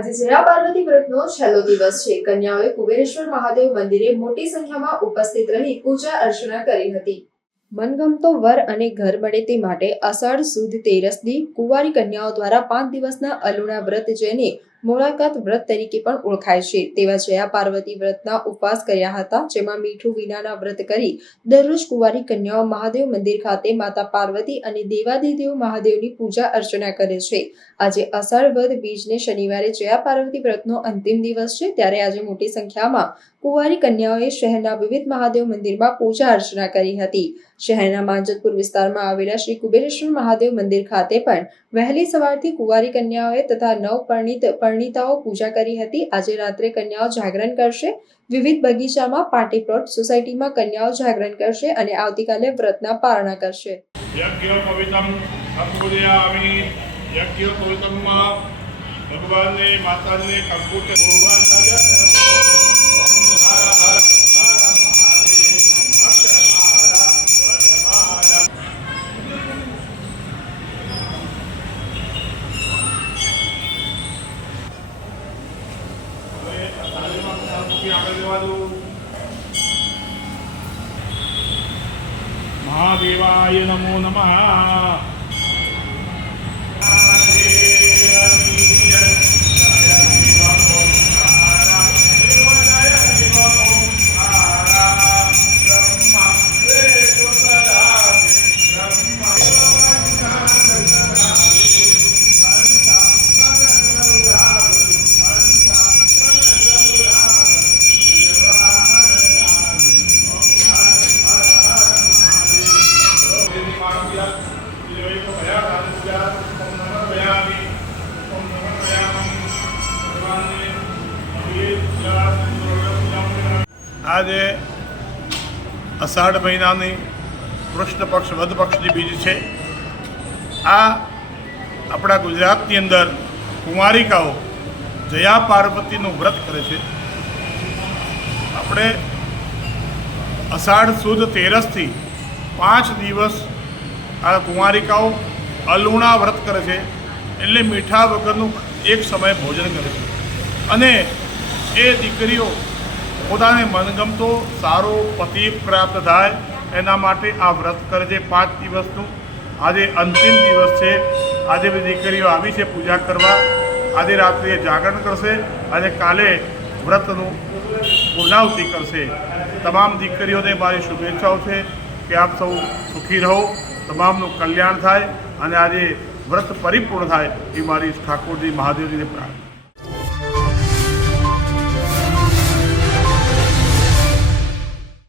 આજે જયા પાર્વતી વ્રતનો છેલ્લો દિવસ છે. કન્યાઓએ કુબેરેશ્વર મહાદેવ મંદિરે મોટી સંખ્યામાં ઉપસ્થિત રહી પૂજા અર્ચના કરી હતી. મનગમતો વર અને ઘર મળે તે માટે અષાઢ સુદ તેરસની કુંવારી કન્યાઓ દ્વારા પાંચ દિવસના અલુણા વ્રત જેને મોળાકત વ્રત તરીકે પણ ઓળખાય છે. તેવા જયા પાર્વતી વ્રતના ઉપવાસ કર્યા હતા, જેમાં મીઠું વિનાના વ્રત કરી દરરોજ કુંવારી કન્યાઓ મહાદેવ મંદિર ખાતે માતા પાર્વતી અને દેવાદિદેવ મહાદેવની પૂજા અર્ચના કરે છે. આજે અષાઢ બીજને શનિવારે જયા પાર્વતી વ્રતનો અંતિમ દિવસ છે. ત્યારે આજે મોટી સંખ્યામાં કુંવારી કન્યાઓએ શહેરના વિવિધ મહાદેવ મંદિરમાં પૂજા અર્ચના કરી હતી. શહેરના માંજતપુર વિસ્તારમાં આવેલા શ્રી કુબેરેશ્વર મહાદેવ મંદિર ખાતે પણ વહેલી સવારથી કુંવારી કન્યાઓએ તથા નવ પરણિત પરણિતાઓ પૂજા કરી હતી. આજે રાત્રે કન્યાઓ જાગરણ કરશે. વિવિધ બગીચામાં પાર્ટી પ્લોટ સોસાયટીમાં કન્યાઓ જાગરણ કરશે અને આવતીકાલે વ્રતના પારણા કરશે. ભગવાનને માતાજીને કંકુટ મૂકી આગળ જવા મહાદેવાય નમો નમઃ. આજે અષાઢ મહિનાની કૃષ્ણ પક્ષ વધ પક્ષની બીજ છે. આ આપણા ગુજરાતની અંદર કુમારિકાઓ જયા પાર્વતીનું વ્રત કરે છે. આપણે અષાઢ સુદ તેરસથી પાંચ દિવસ આ કુંવારિકાઓ અલુણા વ્રત કરે છે એટલે મીઠા વગરનું એક સમય ભોજન કરે છે. અને એ દીકરીઓ પોતાને મનગમતો સારો પતિ પ્રાપ્ત થાય એના માટે આ વ્રત કરે છે. પાંચ દિવસનું. આજે અંતિમ દિવસ છે. આજે બધી દીકરીઓ આવી છે પૂજા કરવા. આજે રાત્રે જાગરણ કરશે. અને કાલે વ્રતનું પૂર્ણાવતિ કરશે. તમામ દીકરીઓને મારી શુભેચ્છાઓ છે કે આપ સૌ સુખી રહો. તમામનું કલ્યાણ થાય અને આજે વ્રત પરિપૂર્ણ થાય એ મારી ઠાકોરજી મહાદેવજીને પ્રાર્થના.